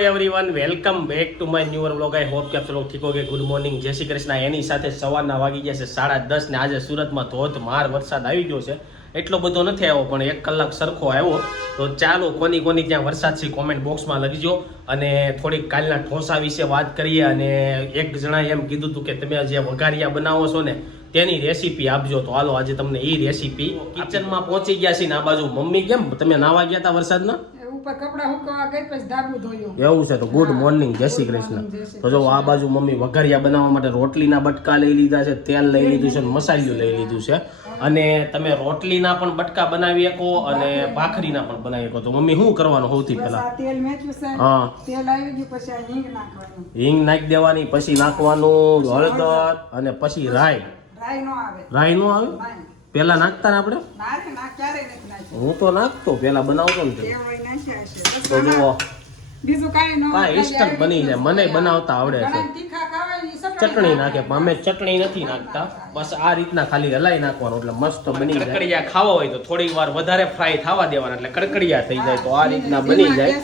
Everyone welcome back to my newer vlog I hope કે આપ સૌ ઠીક હોગે. ગુડ મોર્નિંગ જય શ્રી કૃષ્ણ. એની સાથે સવારના વાગી ગયા છે સાડા દસ ને આજે સુરતમાં ધોધમાર વરસાદ આવી ગયો છે. એટલો બધો નથી આવ્યો, પણ એક કલાક સરખો આવ્યો. તો ચાલો કોની કોની ત્યાં વરસાદ છે કોમેન્ટ બોક્સમાં લખજો. અને થોડીક કાલના ઠોસા વિશે વાત કરીએ. અને એક જણાએ એમ કીધું હતું કે તમે જે વઘારિયા બનાવો છો ને, તેની રેસીપી આપજો. તો હાલો, આજે તમને એ રેસીપી કિચનમાં પહોંચી ગયા છે ને આ બાજુ. મમ્મી કેમ? તમે નાવા ગયા હતા વરસાદના? ઉપર કપડા હુકવા ગઈ પછી ધાબુ ધોયું. એવું છે તો ગુડ મોર્નિંગ જય શ્રી કૃષ્ણ. તો જો આ બાજુ મમ્મી વઘારિયા બનાવવા માટે રોટલીના બટકા લઈ લીધા છે તેલ લઈ લીધું છે અને મસાલિયું લઈ લીધું છે. અને તમે રોટલીના પણ બટકા બનાવી શકો અને ભાખરીના પણ બનાવી શકો. તો મમ્મી શું કરવાનું સૌથી પહેલા? તેલ મેચ્યું છે. હા. તેલ આવી ગયું પછી હિંગ નાખવાનું. હિંગ નાખી દેવાની પછી નાખવાનું હળદર અને પછી રાઈ. રાઈ નો આવે. રાઈ નો આવે. પેલા નાખતા ને આપણે? નાખ્યું. હું તો નાખતો પેલા બનાવતો ને તે. જુઓ આમાં બીજું કાંઈ ન કાંઈ instant બની જાય. મને બનાવતા આવડે છે. ચટણી નાખે. પણ અમે ચટણી નથી નાખતા. બસ આ રીતના ખાલી હલાઈ નાખવાનું એટલે મસ્ત બની જાય. કડકડિયા ખાવા હોય તો થોડીક વાર વધારે ફ્રાય થવા દેવાના એટલે કડકડિયા થઈ જાય તો આ રીતના બની જાય.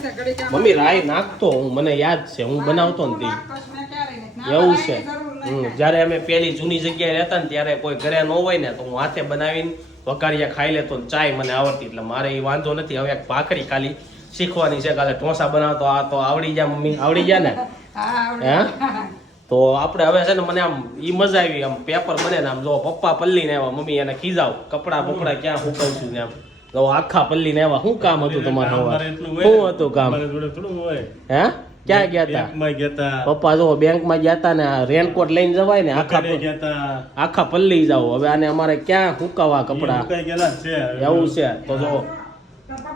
મમ્મી રાઈ નાખતો હું મને યાદ છે હું બનાવતો ને તે નથી. એવું છે. જ્યારે અમે પેલી જૂની જગ્યાએ રહેતા ને ત્યારે કોઈ ઘરે ન હોય ને તો હું હાથે બનાવીને વઘારિયા ખાઈ લેતો ને ચાય મને આવડતી. એટલે મારે એ વાંધો નથી. હવે એક ભાખરી ખાલી શીખવાની છે. કાલે ઢોસા બનાવતો આ તો આવડી જાય મમ્મી. આવડી જાય ને? હા તો આપણે હવે છે ને મને આમ ઈ મજા આવી. આમ પેપર બને ને આમ જો પપ્પા પલ્લી ને આવ્યા. મમ્મી એને ખીજાવ. કપડા બપડા ક્યાં સુકવશું ને આમ જો આખા પલ્લી ને આવ્યા. શું કામ હતું તમારે શું હતું કામ? થોડું હોય. હે? ક્યાં ગયા હતા બેંકમાં ગયા તા. પપ્પા જો બેંકમાં ગયા હતા ને રેનકોટ લઈને જવાય ને આખા ગયા આખા પલ્લી જાવ હવે આને અમારે ક્યાં હુકાવા કપડા? એવું છે. તો જો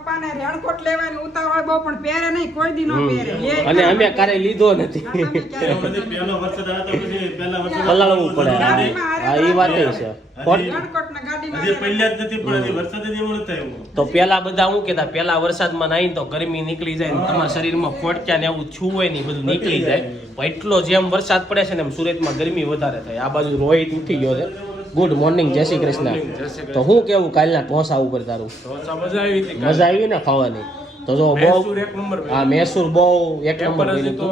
પપ્પાને રેણકોટ લેવાની ઉતાવળ બહુ પણ પહેરે નહીં કોઈ દી નો પહેરે. અને અમે ક્યારે લીધો નથી. પહેલો વરસાદ આવ્યો તો પછી પહેલા વરસાદ પલાળવું પડે. હા એ વાત છે. તો પેલા બધા હું કેતા પેલા વરસાદમાં નાહીને તો ગરમી નીકળી જાય તમારા શરીરમાં ફોટક્યા ને એવું છું હોય ને બધું નીકળી જાય. પણ એટલો જેમ વરસાદ પડે છે ને એમ સુરતમાં ગરમી વધારે થાય. આ બાજુ રોહિત ઉઠી ગયો છે. ગુડ મોર્નિંગ જય શ્રી કૃષ્ણ. તો હું કેવું કાલના ઢોસા ઉપર તારું? મજા આવી ને ખાવાની? તો જો બહુ હા મૈસૂર બહુ એક નંબર બન્યું હતું.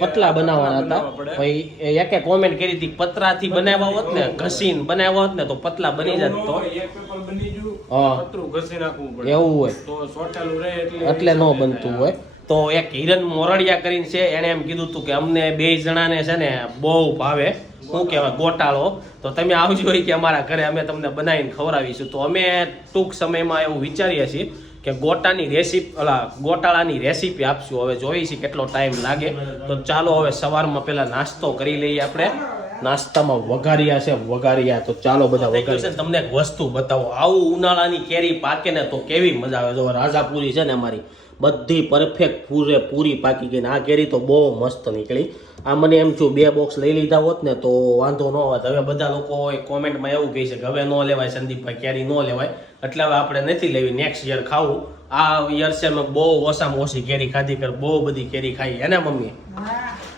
પતલા બનાવવાના હતા. ભાઈ એક એક કોમેન્ટ કરી હતી પતરાથી બનાવ્યા હોત ને ઘસીને બનાવ્યા હોત ને તો પતલા બની જાત તો. એવું હોય તો એટલે ન બનતું હોય. તો એક હિરન મોરડિયા કરીને છે એણે એમ કીધું હતું કે અમને બે જણાને છે ને બહુ ભાવે. શું કહેવાય ગોટાળો. તો તમે આવજો હોય કે અમારા ઘરે અમે તમને બનાવીને ખવડાવીશું. તો અમે ટૂંક સમયમાં એવું વિચારીએ છીએ કે ગોટાની રેસીપી ઓલા ગોટાળાની રેસીપી આપશું. હવે જોઈએ છીએ કેટલો ટાઈમ લાગે. તો ચાલો હવે સવારમાં પહેલાં નાસ્તો કરી લઈએ આપણે. નાસ્તામાં વઘારિયા છે વઘારિયા. તો ચાલો બધા વઘારી તમને એક વસ્તુ બતાવો. આવું ઉનાળાની કેરી પાકે ને તો કેવી મજા આવે. જો રાજાપુરી છે ને અમારી. બધી પરફેક્ટ પૂરે પૂરી પાકી ગઈ ને આ કેરી તો બહુ મસ્ત નીકળી. આ મને એમ છું બે બોક્સ લઈ લીધા હોત ને તો વાંધો ન હોત. હવે બધા લોકો કોમેન્ટમાં એવું કહે છે કે હવે ન લેવાય સંદીપભાઈ, કેરી ન લેવાય. એટલે હવે આપણે નથી લેવી નેક્સ્ટ યર ખાવું. આ યર છે મેં બહુ ઓછામાં ઓછી કેરી ખાધી કર બહુ બધી કેરી ખાઈ. એને મમ્મી?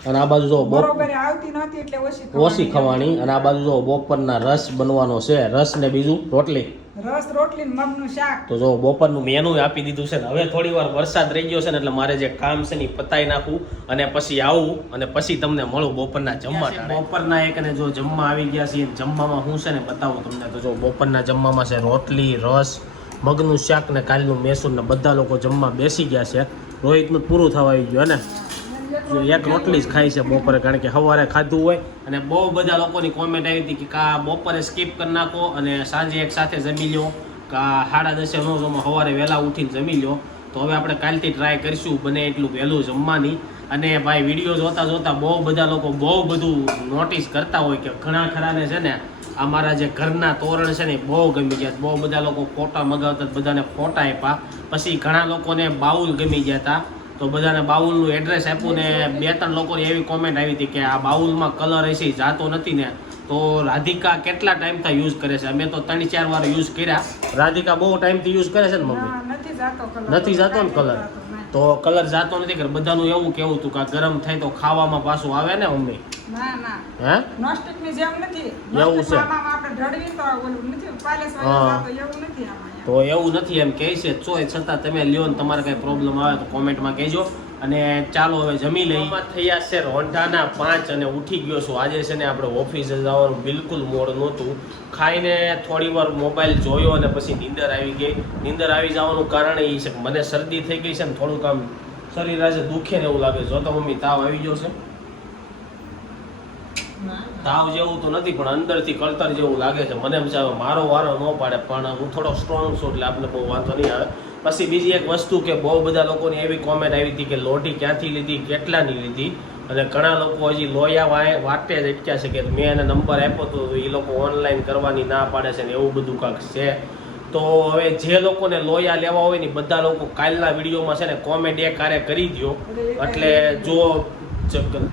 અને આ બાજુ જો બહુ બરોબર આવતી નહોતી એટલે ઓછી ખવાણી અને આ બાજુ જો બપોરના રસ બનવાનો છે રસ ને બીજું રોટલી. રસ રોટલી ને મગનું શાક. તો જો બપોરનું મેનુ આપી દીધું છે ને હવે થોડી વાર વરસાદ રહી ગયો છે ને એટલે મારે જે કામ છે ને પતાઈ નાખું અને પછી આવું અને પછી તમને મળું બપોરના જમવા. બપોરના એક અને જો જમવા આવી ગયા છીએ જમવામાં હું છે ને બતાવું તમને. તો જો બપોરના જમવામાં છે રોટલી રસ મગનું શાક ને કાલનું મેસૂર ને બધા લોકો જમવા બેસી ગયા છે. રોહિતનું પૂરું થવા આવી ગયું હે ને? એક રોટલી જ ખાઈ છે બપોરે, કારણ કે સવારે ખાધું હોય અને બહુ બધા લોકોની કોમેન્ટ આવી હતી કે કા બપોરે સ્કીપ કરી નાખો અને સાંજે એક સાથે જમી લો કા સાડા દસે નો જમો, સવારે વહેલા ઉઠીને જમી લો તો હવે આપણે કાલથી ટ્રાય કરીશું, બને એટલું વહેલું જમવાની. અને ભાઈ વીડિયો જોતા જોતા બહુ બધા લોકો બહુ બધું નોટિસ કરતા હોય કે ઘણા ખરાને છે ને આ મારા જે ઘરના તોરણ છે ને બહુ ગમી ગયા. બહુ બધા લોકો ફોટા મગાવતા, બધાને ફોટા આપ્યા. પછી ઘણા લોકોને બાઉલ ગમી ગયા હતા. તો બધાને બાઉલનું એડ્રેસ આપ્યું ને બે ત્રણ લોકોની એવી કોમેન્ટ આવી હતી કે આ બાઉલમાં કલર એસી જાતો નથી ને. તો રાધિકા કેટલા ટાઈમથી યુઝ કરે છે? અમે તો ત્રણ ચાર વાર યુઝ કર્યા. રાધિકા બહુ ટાઈમથી યુઝ કરે છે ને મમ્મી? નથી જાતો ને કલર તો કલર જાતો નથી કે બધાનું એવું કેવું હતું કે ગરમ થાય તો ખાવામાં પાછું આવે ને મમ્મી? હે? એવું છે. છે. તો એવું નથી એમ. કહે છે, ચોય છતાં તમે લ્યો ને તમારે કઈ પ્રોબ્લેમ આવે તો કોમેન્ટમાં કહેજો. અને ચાલો હવે જમી લઈ થયા છે, રોંઢાના પાંચ અને ઉઠી ગયો છું. આજે છે ને આપણે ઓફિસે જવાનું બિલકુલ મોડ નહોતું. ખાઈને થોડી વાર મોબાઈલ જોયો અને પછી નીંદર આવી ગઈ. નીંદર આવી જવાનું કારણ એ છે કે મને શરદી થઈ ગઈ છે ને થોડુંક આમ શરીર આજે દુખે ને એવું લાગે. જો તો મમ્મી તાવ આવી ગયો છે. તાવ જેવું તો નથી પણ અંદરથી કળતર જેવું લાગે છે. મને એમ છે મારો વારો ન પાડે પણ હું થોડો સ્ટ્રોંગ છું એટલે આપણે બહુ વાંધો નહીં આવે. પછી બીજી એક વસ્તુ કે બહુ બધા લોકોની એવી કોમેન્ટ આવી હતી કે લોઢી ક્યાંથી લીધી કેટલાની લીધી? અને ઘણા લોકો હજી લોયા વાય વાટે જ અટક્યા છે કે મેં એને નંબર આપ્યો હતો તો એ લોકો ઓનલાઈન કરવાની ના પાડે છે ને એવું બધું કાંક છે. તો હવે જે લોકોને લોયા લેવા હોય ને બધા લોકો કાલના વિડીયોમાં છે ને કોમેન્ટ એ કારે કરી દો એટલે જ-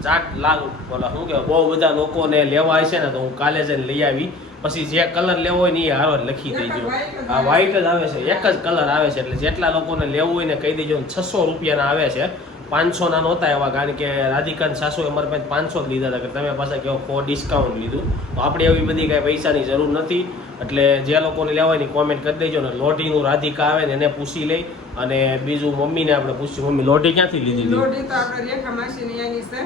ચાટ લાગ બોલા શું કે બહુ બધા લોકોને લેવા હશે ને તો હું કાલે જઈને લઈ આવી. પછી જે કલર લેવો હોય ને એ હારો લખી દેજો. આ વ્હાઈટ જ આવે છે એક જ કલર આવે છે. એટલે જેટલા લોકોને લેવું હોય ને કહી દેજો છસો રૂપિયાના આવે છે. પાંચસો ના નહોતા એવા કારણ કે રાધિકાન સાસુ અમારે પાસે પાંચસો જ લીધા હતા કે તમે પાસે કહો ફોર ડિસ્કાઉન્ટ લીધું. તો આપણે એવી બધી કાંઈ પૈસાની જરૂર નથી એટલે જે લોકોને લેવાયની કોમેન્ટ કરી દેજો ને લોઢીનું રાધિકા આવે ને એને પૂછી લઈ અને બીજું મમ્મીને આપણે પૂછ્યું મમ્મી લોઢી ક્યાંથી લીધી લોટી તો આપણે રેખા માસીની એની છે.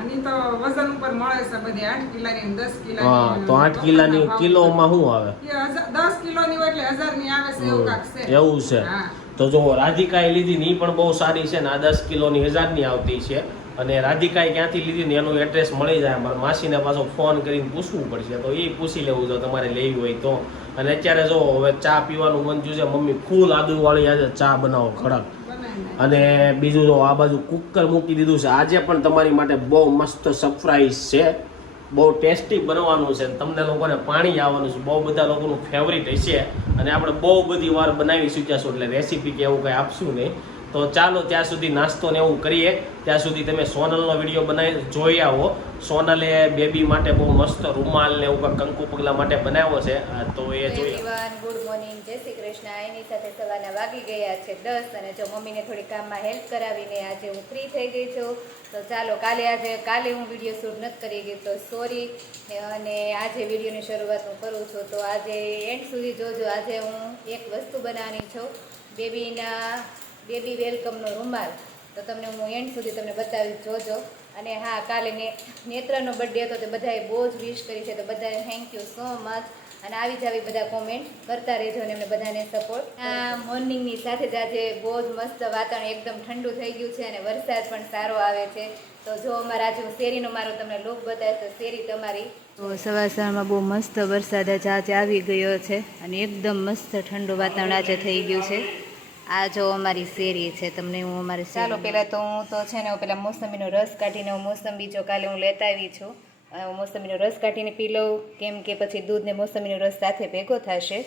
અને તો વજન ઉપર મળે છે બધી આઠ કિલાની 10 કિલાની. હા તો આઠ કિલાની કિલોમાં શું આવે? એ હજાર- દસ કિલોની એટલે 1000 ની આવે છે એવું કાક છે. એવું છે. હા. તો જો રાધિકાએ લીધી ને એ પણ બહુ સારી છે ને આ દસ કિલોની હજારની આવતી છે. અને રાધિકાએ ક્યાંથી લીધી ને એનું એડ્રેસ મળી જાય મારા માસીને પાછો ફોન કરીને પૂછવું પડશે. તો એ પૂછી લેવું જો તમારે લેવી હોય તો. અને અત્યારે જો હવે ચા પીવાનું મન છે, મમ્મી ફૂલ આદુવાળી આજે ચા બનાવો ખડક. અને બીજું જો આ બાજુ કુકર મૂકી દીધું છે, આજે પણ તમારી માટે બહુ મસ્ત સરપ્રાઈઝ છે. બહુ ટેસ્ટી બનવાનું છે તમને લોકોને પાણી આવવાનું છે. બહુ બધા લોકોનું ફેવરિટ હશે. અને આપણે બહુ બધી વાર બનાવી શીખ્યાશું એટલે રેસીપી કે એવું કંઈ આપશું નહીં. તો ચાલો ત્યાં સુધી નાસ્તો ને એવું કરીએ. ત્યાં સુધી તમે સોનલનો વીડિયો બનાવી જોઈ આવો. સોનલે બેબી માટે બહુ મસ્ત રૂમાલ ને એવું કંકુ પગલા માટે બનાવ્યો છે. તો એ જોઈએ ગુડ મોર્નિંગ જય શ્રી કૃષ્ણ. એની સાથે સવારના વાગી ગયા છે દસ અને જો મમ્મીને થોડી કામમાં હેલ્પ કરાવીને આજે હું ફ્રી થઈ ગઈ છું. તો ચાલો કાલે આજે કાલે હું વીડિયો શૂટ નથી કરી ગઈ તો સોરી અને આજે વિડીયોની શરૂઆત હું કરું છું. તો આજે એન્ડ સુધી જોજો. આજે હું એક વસ્તુ બનાવવાની છું. બેબીના બેબી વેલકમનો રૂમાલ. તો તમને હું એન્ડ સુધી તમને બતાવી જોજો. અને હા કાલે ને નેત્રનો બર્થડે હતો તો બધાએ બહુ જ વિશ કરી છે. તો બધાને થેન્ક યુ સો મચ અને આવી જ આવી બધા કોમેન્ટ કરતા રહેજો અને એમને બધાને સપોર્ટ આ મોર્નિંગની સાથે જ આજે બહુ જ મસ્ત વાતાવરણ એકદમ ઠંડુ થઈ ગયું છે અને વરસાદ પણ સારો આવે છે. તો જો અમારા આજે હું શેરીનો મારો તમને લુક બતાવીશ તો શેરી તમારી? તો સવાર સવારમાં બહુ મસ્ત વરસાદ જ આજે આવી ગયો છે. અને એકદમ મસ્ત ઠંડુ વાતાવરણ આજે થઈ ગયું છે. આ જો અમારી શેરી છે, તમને હું અમારી ચાલો પહેલાં તો હું તો છે ને હું પહેલાં મોસંબીનો રસ કાઢીને હું મોસંબી જો કાલે હું લેતા આવી છું. મોસંબીનો રસ કાઢીને પી લઉં, કેમ કે પછી દૂધ ને મોસંબીનો રસ સાથે ભેગો થશે,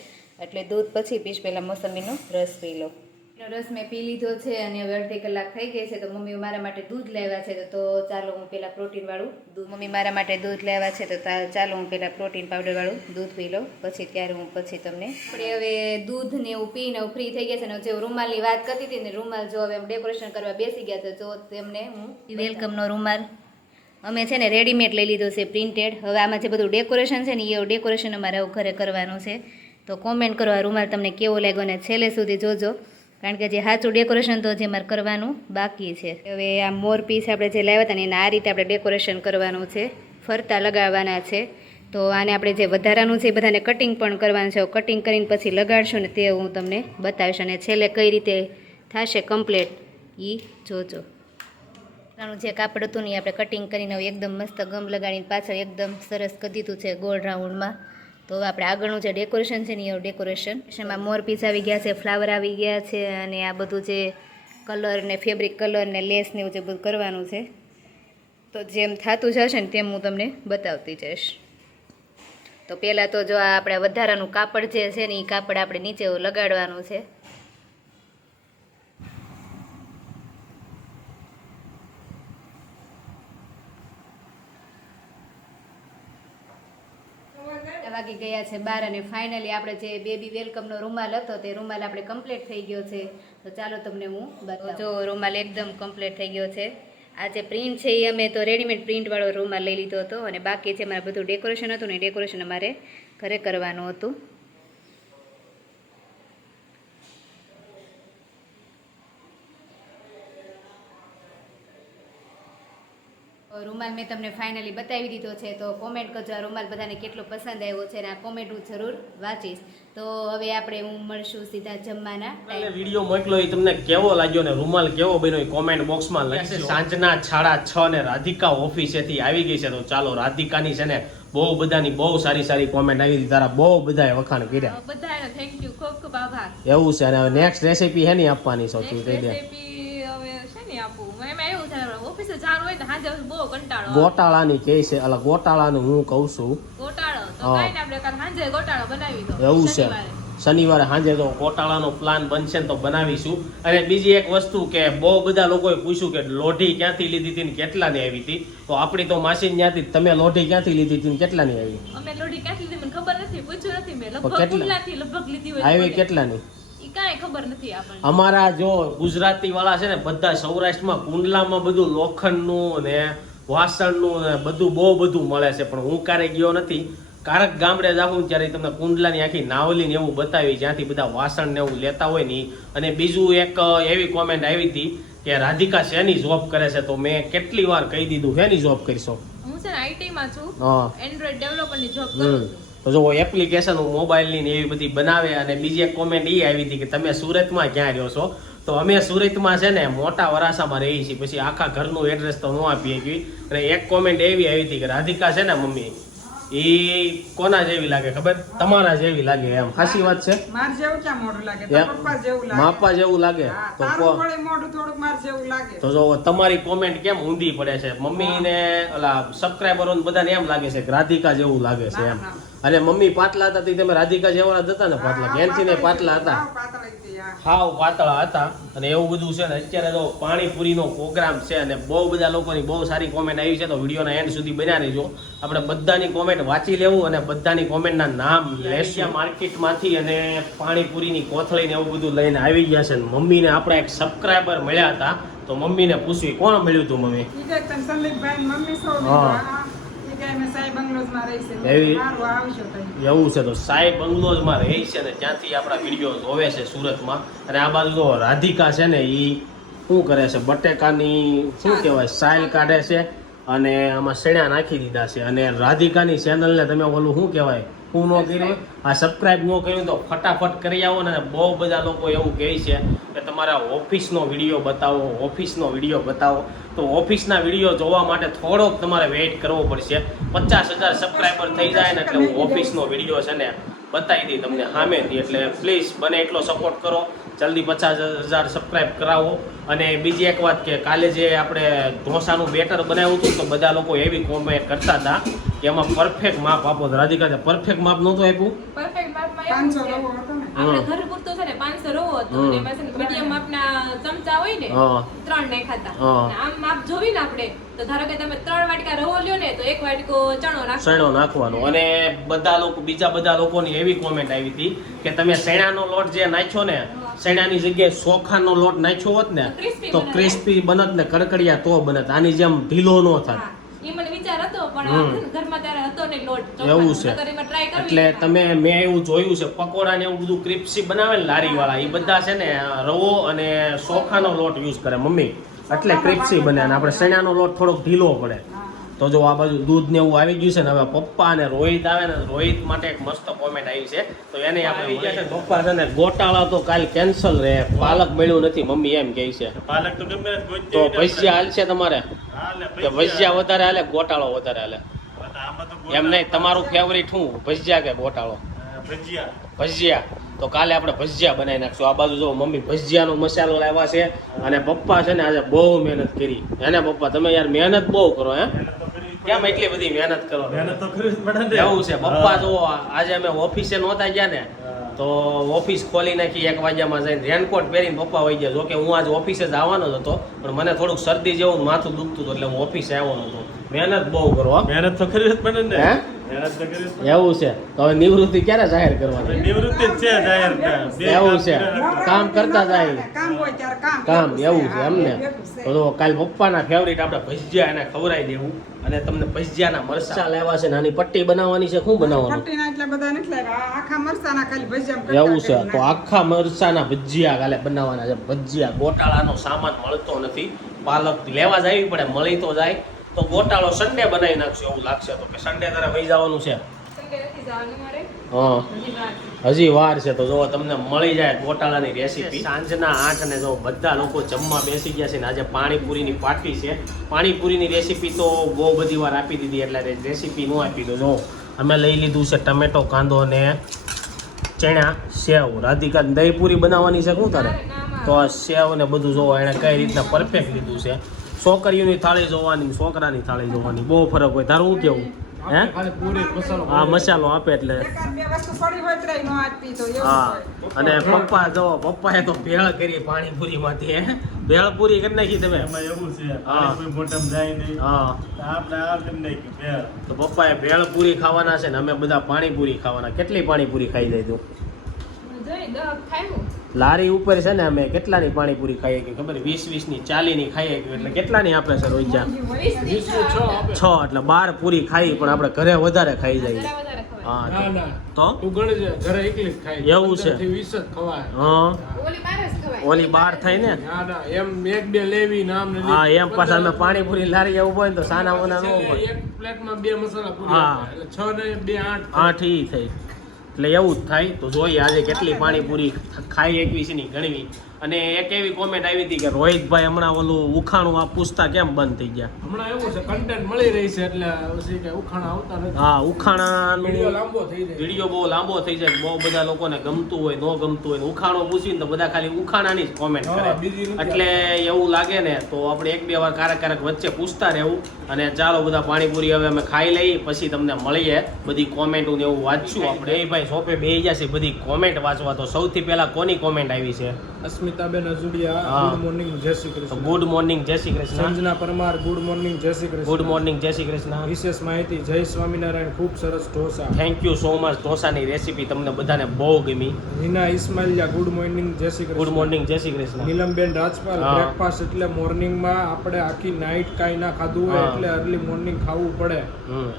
એટલે દૂધ પછી પીશ પહેલાં મોસંબીનો રસ પી લઉં. રસ મેં પી લીધો છે અને હવે અડધી કલાક થઈ ગઈ છે તો મમ્મી મારા માટે દૂધ લાવ્યા છે તો ચાલો હું પહેલાં પ્રોટીનવાળું દૂધ મમ્મી મારા માટે દૂધ લાવ્યા છે તો ચાલો હું પહેલાં પ્રોટીન પાવડરવાળું દૂધ પી લઉં. પછી ત્યારે હું પછી તમને આપણે હવે દૂધ ને એવું પીને ફ્રી થઈ ગયા છે ને જે રૂમાલની વાત કરતી હતી ને રૂમાલ જો હવે ડેકોરેશન કરવા બેસી ગયા તો જો તેમને હું વેલકમનો રૂમાલ. અમે છે ને રેડીમેડ લઈ લીધો છે પ્રિન્ટેડ હવે આમાં જે બધું ડેકોરેશન છે ને એ ડેકોરેશન અમારે ઘરે કરવાનું છે. તો કોમેન્ટ કરો આ રૂમાલ તમને કેવો લાગ્યો અને છેલ્લે સુધી જોજો. કારણ કે જે સાચું ડેકોરેશન તો જે મારે કરવાનું બાકી છે. હવે આ મોર પીસ આપણે જે લાવ્યા હતા ને એના આ રીતે આપણે ડેકોરેશન કરવાનું છે. ફરતા લગાવવાના છે. તો આને આપણે જે વધારાનું છે એ બધાને કટિંગ પણ કરવાનું છે. કટિંગ કરીને પછી લગાડશું ને તે હું તમને બતાવીશ અને છેલ્લે કઈ રીતે થશે કમ્પ્લેટ એ જોજો. આનું જે કાપડ હતું ને આપણે કટિંગ કરીને એકદમ મસ્ત ગમ લગાડીને પાછળ એકદમ સરસ કરી છે ગોળ રાઉન્ડમાં તો હવે આપણે આગળનું જે ડેકોરેશન છે ને એ ડેકોરેશન એમાં મોર પીસ આવી ગયા છે ફ્લાવર આવી ગયા છે અને આ બધું જે કલર ને ફેબ્રિક કલર ને લેસ ને એવું જે બધું કરવાનું છે. તો જેમ થતું જશે ને તેમ હું તમને બતાવતી જઈશ. તો પહેલાં તો જો આ આપણે વધારાનું કાપડ જે છે ને એ કાપડ આપણે નીચે લગાડવાનું છે. વાગી ગયા છે બાર અને ફાઇનલી આપણે જે બેબી વેલકમનો રૂમાલ હતો તે રૂમાલ આપણે કમ્પ્લીટ થઈ ગયો છે. તો ચાલો તમને હું બતાવું. જો રૂમાલ એકદમ કમ્પ્લીટ થઈ ગયો છે. આ જે પ્રિન્ટ છે એ અમે તો રેડીમેડ પ્રિન્ટવાળો રૂમાલ લઈ લીધો હતો અને બાકી જે મારે બધું ડેકોરેશન હતું ને ડેકોરેશન અમારે ઘરે કરવાનું હતું. રૂમાલ મેં તમને ફાઇનલી બતાવી દીધો છે તો કોમેન્ટ કરજો. આ રૂમાલ બધાને કેટલો પસંદ આવ્યો છે અને આ કોમેન્ટ હું જરૂર વાંચીશ. તો હવે આપણે હું મળશું સીધા જમવાના એટલે વીડિયો મોકલો એ તમને કેવો લાગ્યો ને? રૂમાલ કેવો બન્યો એ કોમેન્ટ બોક્સમાં લખજો. સાંજના સાડા છ ને રાધિકા ઓફિસેથી આવી ગઈ છે. તો ચાલો રાધિકાની છે ને બહુ બધાની બહુ સારી સારી કોમેન્ટ આવી હતી. તારા બહુ બધાએ વખાણ કર્યા. બધાને થેન્ક યુ ખૂબ ખૂબ આભાર. એવું છે અને હવે નેક્સ્ટ રેસીપી હે ને આપવાની સૌથી કહી દે રેસીપી હવે છે ને આપું એમાં એવું છે ઓફિસે જવાનું હોય ને સાંજે બહુ કંટાળો આવે. ગોટાળાની કે છે એટલે ગોટાળાનું હું કહું છું. ગોટાળો? તો હા. ને આપણે કાલ સાંજે ગોટાળો બનાવી દો. એવું છે. શનિવારે. સાંજે તો ગોટાળાનો પ્લાન બનશે તો બનાવીશું. અને બીજી એક વસ્તુ કે બહુ બધા લોકોએ પૂછ્યું કે લોઢી ક્યાંથી લીધી હતી ને કેટલાની આવી હતી? તો આપણી તો માસી ત્યાંથી તમે લોઢી ક્યાંથી લીધી હતી ને કેટલાની આવી? અમે લોઢી ક્યાંથી લીધી? મને ખબર નથી પૂછ્યું નથી મેં. લગભગ કેટલા? લગભગ લીધી હોય આવી કેટલાની? ખબર નથી અમારા જો ગુજરાતી વાળા છે ને બધા સૌરાષ્ટ્રમાં કુંડલામાં બધું લોખંડનું ને વાસણનું બધું બહુ બધું મળે છે પણ હું ક્યારેય ગયો નથી. કારક ગામડે જાઉં ત્યારે તમને કુંડલાની આખી નાવલીને એવું બતાવી જ્યાંથી બધા વાસણ ને એવું લેતા હોય નહીં અને બીજું એક એવી કોમેન્ટ આવી હતી કે રાધિકા શેની જોબ કરે છે તો મેં કેટલી વાર કહી દીધું શેની જોબ કરીશો? હું છે આઈટી માં છું હા. એન્ડ્રોઈડ ડેવલપરની જોબ કરું તો જો એપ્લિકેશન મોબાઈલની ને એવી બધી બનાવે અને બીજી એક કોમેન્ટ એ આવી હતી કે તમે સુરતમાં ક્યાં રહ્યો છો? તો અમે સુરતમાં છે ને મોટા વરાસામાં રહીએ છીએ. પછી આખા ઘરનું એડ્રેસ તો ન આપી શકીએ અને એક કોમેન્ટ એવી આવી હતી કે રાધિકા છે ને મમ્મી એ કોના જેવી લાગે ખબર? તમારા જેવી લાગે એમ. ખાસી વાત છે? માર જેવું ક્યાં મોઢું લાગે? પપ્પા જેવું લાગે. માપા જેવું લાગે. તો કો- મોઢું થોડુંક માર જેવું લાગે. તો જો તમારી કોમેન્ટ કેમ ઊંધી પડે છે? મમ્મી ને ઓલા ને બધાને એમ લાગે છે કે રાધિકા જેવું લાગે છે એમ. અને મમ્મી પાતલા હતા તમે રાધિકા જેવા જ હતા ને પાતલા. હા, ને પાટલા હતા હાવ પાતળી હતી, હા. હાવ પાતળા હતા અને એવું બધું છે ને અત્યારે તો પાણીપુરીનો પ્રોગ્રામ છે અને બહુ બધા લોકોની બહુ સારી કોમેન્ટ આવી છે તો વિડીયોના એન્ડ સુધી બન્યા રહેજો. આપણે બધાની કોમેન્ટ વાંચી લેવું અને બધાની કોમેન્ટના નામ એશિયા માર્કેટમાંથી અને પાણીપુરીની કોથળી ને એવું બધું લઈને આવી ગયા છે અને મમ્મીને આપણા એક સબસ્ક્રાઈબર મળ્યા હતા. તો મમ્મીને પૂછવી કોણ મળ્યું હતું મમ્મી? હા. એવી? છે તો સાઈ બંગલોઝમાં રહે છે ને ત્યાંથી આપણા વીડિયો જોવે છે સુરતમાં. અને આ બાજુ તો રાધિકા છે ને એ શું કરે છે? બટેકાની શું કહેવાય? સાઇલ કાઢે છે અને આમાં સેણા નાખી દીધા છે. અને રાધિકાની ચેનલને તમે ઓલું શું કહેવાય? હું ન કર્યું આ સબસ્ક્રાઈબ ન કર્યું તો ફટાફટ કરી આવો ને બહુ બધા લોકો એવું કહે છે કે તમારા ઓફિસનો વીડિયો બતાવો, ઓફિસનો વીડિયો બતાવો. તો ઓફિસના વીડિયો જોવા માટે થોડોક તમારે વેઇટ કરવો પડશે. પચાસ હજાર સબસ્ક્રાઈબર થઈ જાય ને એટલે હું ઓફિસનો વીડિયો છે ને બતાવી દઈ તમને સામેથી. એટલે પ્લીઝ બને એટલો સપોર્ટ કરો. જલ્દી પચાસ હજાર સબસ્ક્રાઈબ કરાવો. અને બીજી એક વાત કે કાલે જે આપણે ઢોસાનું બેટર બનાવ્યું હતું તો બધા લોકો એવી કોમેન્ટ કરતા હતા કે એમાં પરફેક્ટ માપ આપો તો રાધિકા પરફેક્ટ માપ નહોતું આપ્યું? પરફેક્ટ માપમાં પાંચસો રવો હતો ને. આપણે ઘર પૂરતો છે ને પાંચસો રવો હતો અને એમાં મીડિયમ માપના ચમચા હોય ને ત્રણ નાખાતા આમ માપ જોવી ને આપણે તો ધારો કે તમે ત્રણ વાટકા રવો લ્યો ને તો એક વાટકો ચણો નાખો. સૈણો નાખવાનો. અને બધા લોકો બીજા બધા લોકોની એવી કોમેન્ટ આવી હતી કે તમે શેણાનો લોટ જે નાખ્યો ને શેણાની જગ્યાએ ચોખાનો લોટ નાખ્યો હોત ને તો ક્રિસ્પી બનત ને. કડકડિયા તો બનત. આની જેમ ઢીલો ન થાત હા એ મને વિચાર હતો પણ હમ. આ છે ને ઘરમાં ત્યારે હતો ને લોટ એવું છે. એટલે તમે મેં એવું જોયું છે પકોડા ને એવું બધું ક્રિપ્સી બનાવે ને લારી વાળા એ બધા છે ને રવો અને સોખાનો લોટ યુઝ કરે મમ્મી. એટલે ક્રિપ્સી બને અને આપણે નો લોટ થોડોક ઢીલો પડે. તો જો આ બાજુ દૂધ ને એવું આવી ગયું છે ને હવે પપ્પા અને રોહિત આવે ને રોહિત માટે એક મસ્ત કોમેન્ટ આવી છે. તો એને આપણે આવી ગયા છે. પપ્પા છે ને ગોટાળા તો કાલ કેન્સલ રહે. પાલક મળ્યું નથી મમ્મી એમ કહે છે. પાલક તો ગમે તે ભજીયા હાલશે તમારે? હાલે, કે ભજીયા વધારે હાલે ગોટાળો વધારે હાલે? એમ નહીં તમારું ફેવરિટ શું? ભજીયા કે ગોટાળો? ભજીયા. ભજીયા. તો કાલે આપણે ભજીયા બનાવી નાખશું. આ બાજુ જો મમ્મી ભજીયાનો મસાલો લાવ્યા છે અને પપ્પા છે ને આજે બહુ મહેનત કરી. એને પપ્પા? તમે યાર મહેનત બહુ કરો હે? કેમ એટલી બધી મહેનત કરો? મહેનત તો કરવી પડે એવું છે. પપ્પા જો આજે અમે ઓફિસે નહોતા ગયા ને તો ઓફિસ ખોલી નાખી એક વાગ્યામાં જઈને રેનકોટ પહેરીને પપ્પા વહી ગયા. જોકે હું આજે ઓફિસે જ આવવાનો જ હતો પણ મને થોડુંક શરદી જેવું માથું દુખતું હતું એટલે હું ઓફિસે આવવાનો હતો. મહેનત બહુ કરો. મહેનત તો કરવી જ પડે ને. એવું છે. તો હવે નિવૃત્તિ ક્યારે જાહેર કરવાની? નિવૃત્તિ છે જાહેર એવું છે. કામ કરતા જાય. કામ હોય ત્યારે કામ કામ ભેગું છે. એવું છે. એમને તો કાલ પપ્પાના ફેવરિટ આપણે ભજીયા એને ખવડાવી દેવું અને તમને ભજીયાના મરચા. લેવા છે નાની પટ્ટી બનાવવાની છે શું બનાવવાનું? પટ્ટીના એટલા બધા નથી લાગ્યા. આ આખા મરચાના ખાલી ભજીયા એવું છે. તો આખા મરચાના ભજીયા કાલે બનાવવાના છે. ભજીયા ગોટાળાનો સામાન મળતો નથી. પાલક લેવા જવી પડે મળી તો જાય. તો ગોટાળો સન્ડે બનાવી નાખશું એવું લાગશે તો કે સન્ડે તારે વહી જવાનું છે. હા. હજી વાર છે. તો જો તમને મળી જાય ગોટાળાની રેસીપી સાંજના આઠ ને જો બધા લોકો જમવા બેસી ગયા છે ને આજે પાણીપુરીની પાર્ટી છે. પાણીપુરીની રેસીપી તો બહુ બધી વાર આપી દીધી એટલે રેસીપી ન આપી દો. જો અમે લઈ લીધું છે ટમેટો કાંદો ને ચણા સેવ. રાધિકા દહીં પૂરી બનાવવાની છે શું તારે? તો આ સેવ ને બધું જોવો એણે કઈ રીતના પરફેક્ટ લીધું છે. છોકરીઓની થાળી જોવાની છોકરાની થાળી જોવાની બહુ ફરક હોય. તારું શું કેવું? હે? મસાલો હા મસાલો આપે એટલે. એકાદ બે વસ્તુ પડી હોય તોય ન આપી તો એવું હા અને પપ્પા જો પપ્પાએ તો ભેળ કરી પાણીપુરીમાંથી હે? ભેળ પૂરી કરી નાખી તમે? એમાં એવું છે હા. કોઈ મોટામાં જાય નહીં. હા. તો આપણે આ કરી નાખ્યું ભેળ. તો પપ્પાએ ભેળ પૂરી ખાવાના છે ને અમે બધા પાણીપુરી ખાવાના. કેટલી પાણીપુરી ખાઈ જાય તું? લારી ઉપર છે ને અમે કેટલાની પાણીપુરી ખાઈએ કે ખબર વીસ વીસની ચાલી ની ખાઈએ કે એટલે કેટલાની આપે છે રોજા છ એટલે બાર પૂરી ખાઈ પણ આપણે ઘરે વધારે ખાઈ જાય. જરા વધારે ખવાય. હા તો- ના તો? તું ગણજે ઘરે એકલી જ એવું છે? 15 થી 20 જ ખવાય. હા. ઓલી બાર જ ખવાય. ઓલી બાર થાય ને? ના ના. એમ એક બે લેવી નામ ને હા એમ પાછા અમે પાણીપુરી લારી એવું હોય તો સાના મોના ન હોય. એક પ્લેટમાં બે મસાલા હા. છ ને બે આઠ આઠ ઈ થઈ. એટલે એવું જ થાય. તો જોઈએ આજે કેટલી પાણીપુરી ખાઈ એકવીસની ગણવી અને એક એવી કોમેન્ટ આવી હતી કે રોહિતભાઈ હમણાં ઓલું ઉખાણું આ પૂછતા કેમ બંધ થઈ ગયા? હમણાં એવું છે કન્ટેન્ટ મળી રહી છે એટલે પછી કે ઉખાણા આવતા નથી. હા વીડિયો લાંબો થઈ જાય. વીડિયો બહુ લાંબો થઈ જાય બહુ બધા લોકોને ગમતું હોય ન ગમતું હોય ઉખાણો પૂછીને તો બધા ખાલી ઉખાણાની જ કોમેન્ટ કરે. એટલે એવું લાગે ને તો આપણે એક બે વાર ક્યારેક ક્યારેક વચ્ચે પૂછતા રહેવું અને ચાલો બધા પાણીપુરી હવે અમે ખાઈ લઈએ પછી તમને મળીએ બધી કોમેન્ટ ને એવું વાંચશું આપણે. એ ભાઈ સોપે બે જશે બધી કોમેન્ટ વાંચવા. તો સૌથી પહેલા કોની કોમેન્ટ આવી છે? અસ્મિતાબેન અજુડિયા ગુડ મોર્નિંગ જય શ્રી કૃષ્ણ. ગુડ મોર્નિંગ જય શ્રી કૃષ્ણ. સંજના પરમાર ગુડ મોર્નિંગ જય શ્રી કૃષ્ણ. ગુડ મોર્નિંગ જય શ્રી કૃષ્ણ. વિશેષ માહિતી જય સ્વામિનારાયણ ખૂબ સરસ dosa. Thank you so much ઢોસાની recipe તમને બધાને બહુ ગમી. હિના ઇસ્માઇલિયા ગુડ મોર્નિંગ જય શ્રી કૃષ્ણ. ગુડ મોર્નિંગ જય શ્રી કૃષ્ણ. નીલમબેન રાજપાલ. બ્રેકફાસ્ટ એટલે મોર્નિંગમાં આપણે આખી નાઇટ કાંઈ ના ખાધું હોય એટલે અર્લી મોર્નિંગ ખાવું પડે.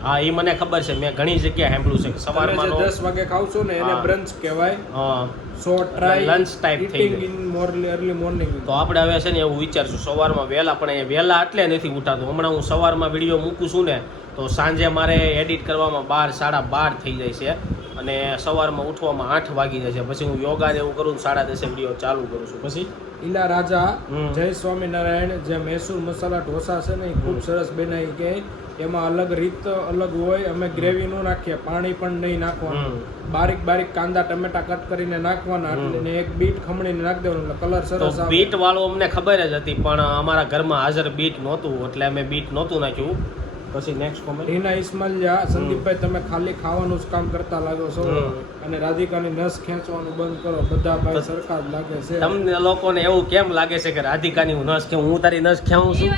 હા એ મને ખબર છે. મેં ઘણી જગ્યાએ સાંભળ્યું છે સવારે સવારમાં દસ વાગે ખાવશો ને એને. બ્રંચ કહેવાય. હા. સો ટ્રાય લંચ ટાઈપ થઈ eating in morning early morning તો આપણે હવે છે ને એવું વિચારશું સવારમાં વહેલા પણ એ વહેલા એટલે નથી ઉઠાતું. હમણાં હું સવારમાં વીડિયો મૂકું છું ને તો સાંજે મારે એડિટ કરવામાં બાર સાડા બાર થઈ જાય છે અને સવારમાં ઉઠવામાં આઠ વાગી જાય છે. પછી હું યોગા ને એવું કરું સાડા દસે વીડિયો ચાલુ કરું છું. પછી? ઈલા રાજા હમ. જય સ્વામિનારાયણ જે મૈસૂર મસાલા ઢોસા છે ને એ ખૂબ સરસ બનાવી કે એમાં અલગ રીત અલગ હોય અમે ગ્રેવી નું નાખીએ પાણી પણ નહીં નાખવાનું. બારીક બારીક કાંદા ટમેટા કટ કરીને નાખવાના. એટલે એક બીટ ખમણીને નાખી દેવાનું એટલે કલર સરસ આવે. બીટ વાળું અમને ખબર જ હતી પણ અમારા ઘરમાં હાજર બીટ નહોતું એટલે અમે બીટ નહોતું નાખ્યું. પછી નેક્સ્ટ કોમેન્ટ રીના ઇસ્માઇલિયા સંદીપભાઈ તમે ખાલી ખાવાનું જ કામ કરતા લાગો છો અને રાધિકાની નસ ખેંચવાનું બંધ કરો બધા ભાઈ સરખા જ લાગે છે. તમને લોકોને એવું કેમ લાગે છે કે રાધિકાની હું નસ કે હું તારી નસ ખેવું છું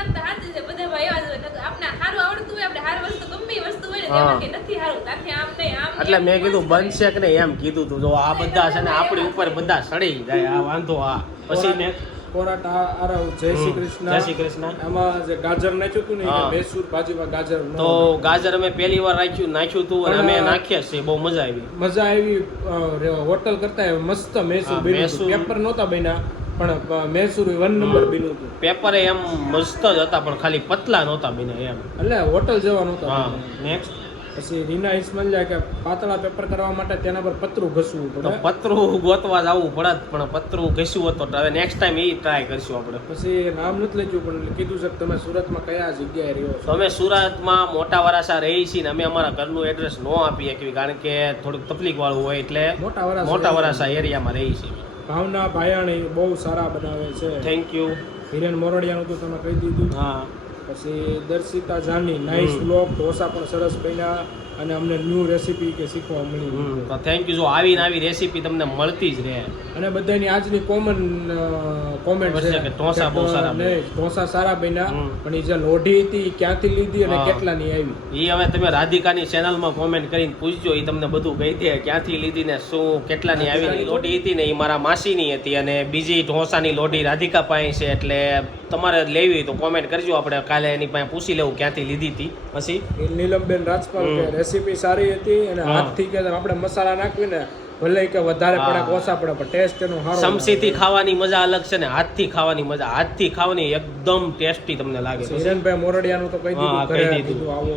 એટલે મેં કીધું. બનશે કે નહીં એમ કીધું તું. જો આ બધા છે ને આપણી ઉપર બધા સડી જાય આ વાંધો આ. પછી મેં કોરાટ આ- આરવ જય શ્રી કૃષ્ણ. જય શ્રી કૃષ્ણ. આમાં જે ગાજર નાખ્યું હતું ને મૈસુર ભાજીમાં ગાજર તો ગાજર અમે પહેલી વાર રાખ્યું નાખ્યું હતું અને અમે નાખ્યા છે બહુ મજા આવી. મજા આવી હોટલ કરતા મસ્ત મૈસૂર બન્યું પેપર નહોતા બન્યા પણ મૈસુર વન નંબર બીનું હતું પેપર એમ મસ્ત જ હતા પણ ખાલી પતલા નહોતા બન્યા એમ. એટલે હોટલ જવાનું નહોતા હા નેક્સ્ટ પછી રીના ઇસ્માઇલિયા કે પાતળા પેપર કરવા માટે તેના પર પતરું ઘસવું પડે પતરું ગોતવા જવું પડત પણ પતરું ઘસ્યું હતું હવે નેક્સ્ટ ટાઈમ એ ટ્રાય કરશું આપણે. પછી નામ નથી લેજો પણ કીધું છે તમે સુરતમાં કયા જગ્યાએ રહ્યો છો? અમે સુરતમાં મોટા વરાસા રહી છીએ અમે અમારા ઘરનું એડ્રેસ ન આપી કે કારણ કે થોડુંક તકલીફ વાળું હોય એટલે મોટા વરાસા મોટા વરાસા એરિયામાં રહી છીએ. ભાવના ભાયાણી બહુ સારા બનાવે છે. થેન્ક યુ હિરેન મોરડિયાનું તો તમે કહી દીધું. હા. પછી દર્શિતા જાની નાઇસ બ્લોગ ઢોસા પણ સરસ બન્યા અને અમને ન્યૂ રેસીપી કે શીખવા મળી. તો થેન્ક યુ જો આવી ને આવી રેસીપી તમને મળતી જ રહે. અને બધાની આજની કોમન કોમેન્ટ છે કે ઢોસા બહુ સારા કે ઢોસા સારા બન્યા પણ એ જે લોઢી હતી ક્યાંથી લીધી અને. કેટલાની આવી? એ હવે તમે રાધિકાની ચેનલમાં કોમેન્ટ કરીને પૂછજો એ તમને બધું કહી દે ક્યાંથી લીધી ને શું કેટલાની આવી લોઢી? હતી ને એ મારા માસીની હતી અને બીજી ઢોસાની લોઢી રાધિકા પાસે છે એટલે તમારે લેવી હોય તો કોમેન્ટ કરજો. આપણે કાલે એની પાસે પૂછી લેવું ક્યાંથી લીધી હતી. પછી? નીલમબેન રાજપાલ રેસીપી સારી હતી અને. હાથથી કે આપણે મસાલા નાખીને ભલે કે વધારે. પડે ઓછા પડે પણ ટેસ્ટ એનો સારો સમસીથી ખાવાની મજા અલગ છે ને હાથથી ખાવાની મજા. હાથથી ખાવાની એકદમ ટેસ્ટી તમને લાગે છે હિરેનભાઈ મોરડિયાનું તો કહી દીધું કહી દીધું. આવો.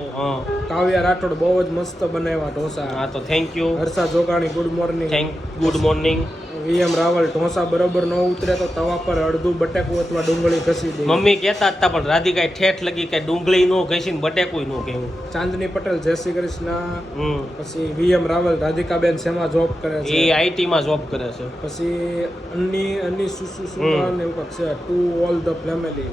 કાવ્યા રાઠોડ બહુ જ મસ્ત બનાવ્યા ઢોસા. હા તો thank you Harsha Jogani good morning thank good morning V M Raval dosa બરોબર ન ઉતરે તો તવા પર અડધું બટેકું અથવા ડુંગળી ઘસી દે મમ્મી કહેતા હતા પણ રાધિકાએ ઠેઠ લગી કે ડુંગળી નો ઘસીને બટેકુય નો કહેવું. ચાંદની પટેલ જય શ્રી કૃષ્ણ. પછી વીએમ રાવલ રાધિકાબેન શેમાં જોબ કરે એ છે? આઈટી માં જોબ કરે છે. પછી અન્ની અન્ની સુસુ સુમાન એવું કાંઈક છે. To all the family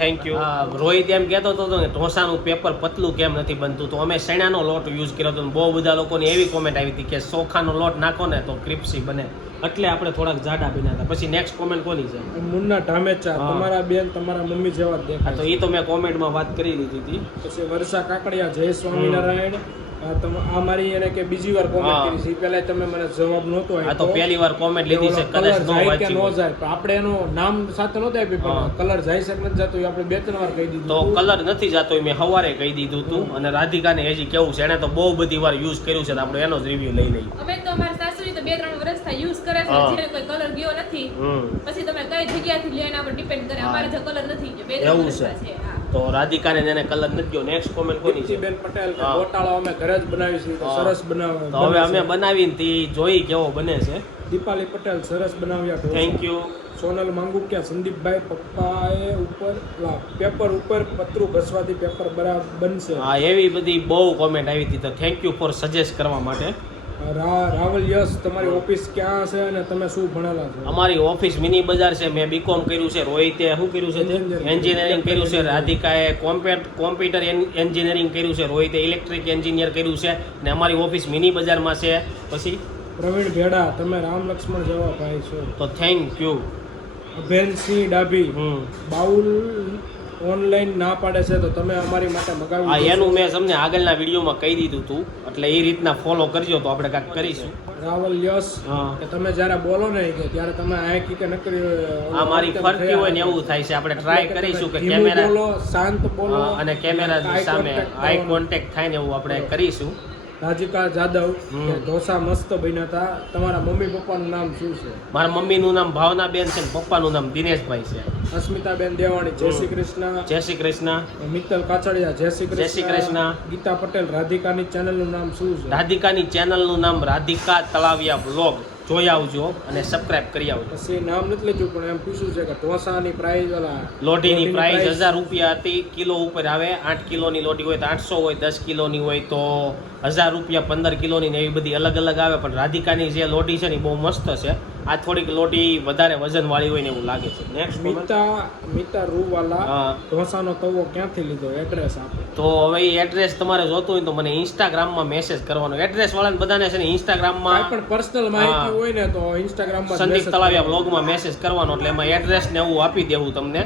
thank you Rohit એમ કહેતો હતો કે ઢોસાનું પેપર પતલું કેમ નથી બનતું? તો અમે શેણાનો લોટ યુઝ કર્યો હતો બહુ બધા લોકોની એવી કોમેન્ટ આવી હતી કે ચોખાનો લોટ નાખો ને તો ક્રિપ્સી બને. એટલે આપણે થોડાક જાડા બન્યા હતા. પછી નેક્સ્ટ કોમેન્ટ કોની છે? મુન્ના ઢામેચા તમારા બેન તમારા મમ્મી જેવા જ હા તો એ તો મેં કોમેન્ટમાં વાત કરી લીધી હતી. પછી વર્ષા કાકડિયા જય સ્વામિનારાયણ. આ મારી એને કે બીજી વાર કોમેન્ટ કરી છે. પહેલા તમે મને જવાબ નહોતો આ તો પહેલી વાર કોમેન્ટ લીધી છે કદાચ નો વાંચી નો. જાય. પણ આપણે એનો નામ સાથે નો આપ્યું પણ કલર જાય છે નથી જતો આપણે બે ત્રણ વાર કહી દીધું તો કલર નથી જાતો એ મેં સવારે કહી દીધું હતું અને રાધિકાને હજી કેવું છે એને તો બહુ બધી વાર યુઝ કર્યું છે આપણે એનો જ રિવ્યુ લઈ લઈએ. અમે તો તો બે ત્રણ વર્ષ થાય યુઝ કરે છે હા. કોઈ કલર ગયો નથી પછી તમે કઈ જગ્યાથી લ્યો એના પર ડિપેન્ડ કરે? અમારે જો કલર નથી ગયો બે ત્રણ છે. છે તો રાધિકાને જેને કલર નથી ગયો નેક્સ્ટ કોમેન્ટ કોની છે? બેન પટેલ કે ગોટાળો અમે ઘરે જ બનાવીશું તો સરસ બનાવે તો હવે અમે. બનાવીને તે જોઈ કેવો બને છે. દીપાલી પટેલ સરસ બનાવ્યા. થેન્ક યુ સોનલ માંગુ કે સંદીપભાઈ પપ્પાએ ઉપર પેપર ઉપર પતરું ઘસવાથી પેપર બરાબર બનશે. હા એવી બધી બહુ કોમેન્ટ આવી હતી તો થેન્ક યુ ફોર સજેસ્ટ કરવા માટે. રાવલ યસ તમારી ઓફિસ ક્યાં છે અને તમે શું ભણેલા છો? અમારી ઓફિસ મિની બજાર છે. મેં બીકોમ કર્યું છે. રોહિતે શું કર્યું છે. એન્જિનિયરિંગ કર્યું છે. રાધિકાએ કોમ્પ્યુટર એન્જિનિયરિંગ કર્યું છે. રોહિતે ઇલેક્ટ્રિક એન્જિનિયર કર્યું છે. ને અમારી ઓફિસ મિની બજારમાં છે. પછી? પ્રવીણ ભેડા તમે રામ લક્ષ્મણ જેવા ભાઈ છો. તો thank you Abhensinh Dabhi. Hmm. Bowl online ના પાડે છે તો તમે અમારી માટે મગાવી હા એનું મેં તમને આગળના વિડીયોમાં કહી દીધું હતું એટલે એ રીતના ફોલો કરજો તો આપણે કાંઈક કરીશું. રાવલ યસ હા. કે તમે જ્યારે બોલો ને કે ત્યારે તમે આ કે નકરી આ મારી ફરતી હોય ને એવું થાય છે. આપણે ટ્રાય કરીશું કે કેમેરા બોલો શાંત બોલો અને કેમેરા સામે આઈ. કોન્ટેક્ટ થાય ને એવું આપણે કરીશું. રાધિકા જાદવ ઢોસા મસ્ત બન્યા હતા. તમારા મમ્મી પપ્પાનું નામ શું છે? મારા મમ્મીનું નામ ભાવનાબેન છે પપ્પાનું નામ દિનેશભાઈ છે. અસ્મિતાબેન દેવાણી જય શ્રી કૃષ્ણ. જય શ્રી કૃષ્ણ. મિત્તલ કાચડિયા જય શ્રી જય શ્રી કૃષ્ણ. ગીતા પટેલ રાધિકાની ચેનલનું નામ શું છે? રાધિકાની ચેનલનું નામ રાધિકા તળાવિયા બ્લોગ જોઈ આવજો અને સબસ્ક્રાઇબ કરી આવજો. પછી નામ નથી લેજો પણ એમ પૂછ્યું છે કે ઢોસાની પ્રાઇસ ઓલા લોઢીની પ્રાઇસ હજાર રૂપિયા હતી કિલો ઉપર આવે આઠ કિલોની લોઢી હોય તો આઠસો હોય દસ કિલોની હોય તો હજાર રૂપિયા પંદર કિલોની ને એવી બધી અલગ અલગ આવે. પણ રાધિકાની જે લોઢી છે ને એ બહુ મસ્ત છે. આ થોડીક લોટી વધારે વજનવાળી હોય ને એવું લાગે છે. નેક્સ્ટ મિતા મિતા રૂવાલા ઢોસાનો તવો ક્યાંથી લીધો? એડ્રેસ આપો. તો હવે એડ્રેસ તમારે જોતું હોય તો મને ઇન્સ્ટાગ્રામમાં મેસેજ કરવાનો. એડ્રેસ વાળાને બધાને છે ને ઇન્સ્ટાગ્રામ ઇન્સ્ટાગ્રામમાં પણ પર્સનલ માહિતી હોય ને તો ઇન્સ્ટાગ્રામમાં સંદીપ તળાવિયા બ્લોગમાં મેસેજ કરવાનો એટલે એમાં એડ્રેસ ને એવું આપી દેવું તમને.